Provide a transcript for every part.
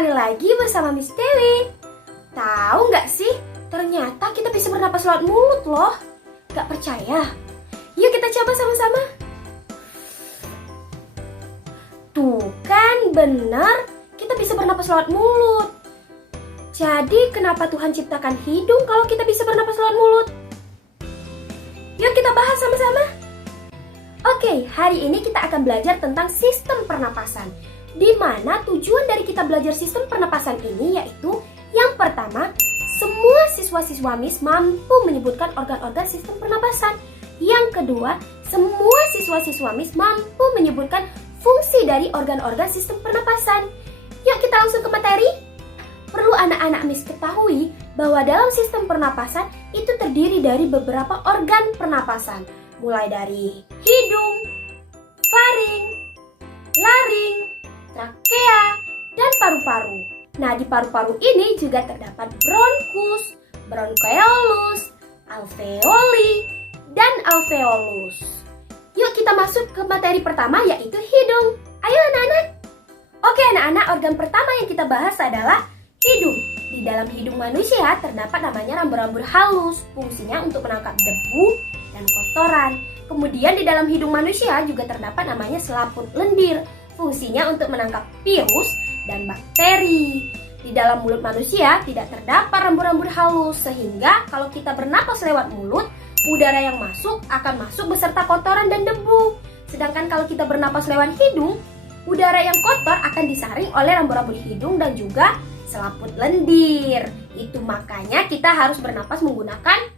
kembali lagi bersama Miss Dewi. Tahu nggak sih, ternyata kita bisa bernapas lewat mulut loh. Gak percaya? Yuk kita coba sama-sama. Tuh kan benar, kita bisa bernapas lewat mulut. Jadi kenapa Tuhan ciptakan hidung kalau kita bisa bernapas lewat mulut? Yuk kita bahas sama-sama. Oke, hari ini kita akan belajar tentang sistem pernapasan, di mana tujuan dari kita belajar sistem pernapasan ini yaitu yang pertama, semua siswa-siswa MIS mampu menyebutkan organ-organ sistem pernapasan. Yang kedua, semua siswa-siswa MIS mampu menyebutkan fungsi dari organ-organ sistem pernapasan. Yuk kita langsung ke materi. Perlu anak-anak MIS ketahui bahwa dalam sistem pernapasan itu terdiri dari beberapa organ pernapasan, mulai dari hidung, faring, laring, trakea, dan paru-paru. Nah, di paru-paru ini juga terdapat bronkus, bronkeolus, alveoli, dan alveolus. Yuk kita masuk ke materi pertama yaitu hidung. Ayo anak-anak. Oke anak-anak, organ pertama yang kita bahas adalah hidung. Di dalam hidung manusia terdapat namanya rambut-rambut halus, fungsinya untuk menangkap debu dan kotoran. Kemudian di dalam hidung manusia juga terdapat namanya selaput lendir, fungsinya untuk menangkap virus dan bakteri. Di dalam mulut manusia tidak terdapat rambut-rambut halus, sehingga kalau kita bernapas lewat mulut, udara yang masuk akan masuk beserta kotoran dan debu. Sedangkan kalau kita bernapas lewat hidung, udara yang kotor akan disaring oleh rambut-rambut hidung dan juga selaput lendir. Itu makanya kita harus bernapas menggunakan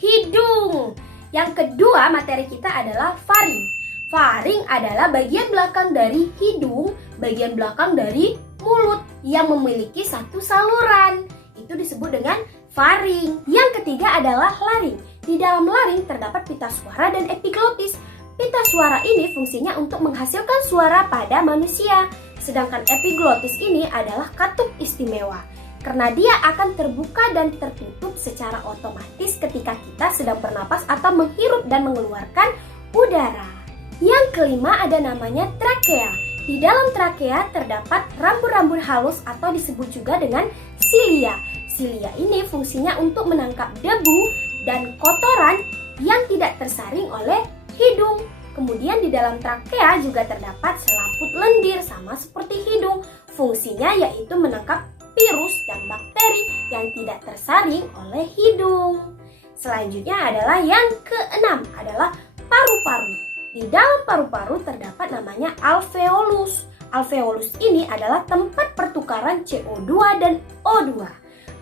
hidung. Yang kedua materi kita adalah faring. Faring adalah bagian belakang dari hidung, bagian belakang dari mulut yang memiliki satu saluran. Itu disebut dengan faring. Yang ketiga adalah laring. Di dalam laring terdapat pita suara dan epiglotis. Pita suara ini fungsinya untuk menghasilkan suara pada manusia. Sedangkan epiglotis ini adalah katup istimewa, karena dia akan terbuka dan tertutup secara otomatis ketika kita sedang bernapas atau menghirup dan mengeluarkan udara. Yang kelima ada namanya trakea. Di dalam trakea terdapat rambut-rambut halus atau disebut juga dengan silia. Silia ini fungsinya untuk menangkap debu dan kotoran yang tidak tersaring oleh hidung. Kemudian di dalam trakea juga terdapat selaput lendir sama seperti hidung. Fungsinya yaitu menangkap virus dan bakteri yang tidak tersaring oleh hidung. Selanjutnya adalah yang keenam adalah paru-paru. Di dalam paru-paru terdapat namanya alveolus. Alveolus ini adalah tempat pertukaran CO2 dan O2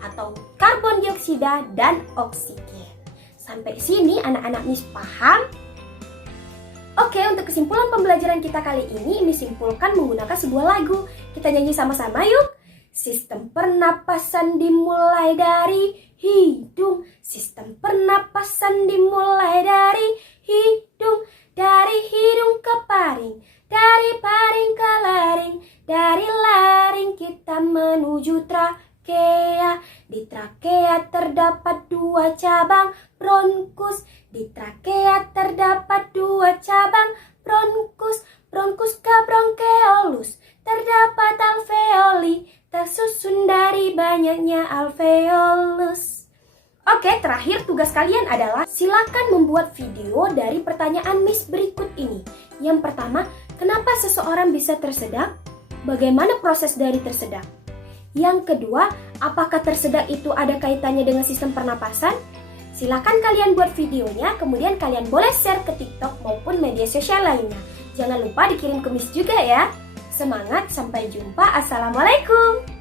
atau karbon dioksida dan oksigen. Sampai sini anak-anak MIS paham? Oke, untuk kesimpulan pembelajaran kita kali ini simpulkan menggunakan sebuah lagu. Kita nyanyi sama-sama yuk. Sistem pernapasan dimulai dari hidung. Sistem pernapasan dimulai dari hidung. Dari hidung ke paring, dari paring ke laring, dari laring kita menuju trakea. Di trakea terdapat dua cabang bronkus. Di trakea terdapat dua cabang bronkus. Bronkus ke bronkeolus terdapat alveoli, tersusun dari banyaknya alveolus. Oke, terakhir tugas kalian adalah silakan membuat video dari pertanyaan Miss berikut ini. Yang pertama, kenapa seseorang bisa tersedak? Bagaimana proses dari tersedak? Yang kedua, apakah tersedak itu ada kaitannya dengan sistem pernapasan? Silakan kalian buat videonya, kemudian kalian boleh share ke TikTok maupun media sosial lainnya. Jangan lupa dikirim ke Miss juga ya. Semangat, sampai jumpa. Assalamualaikum.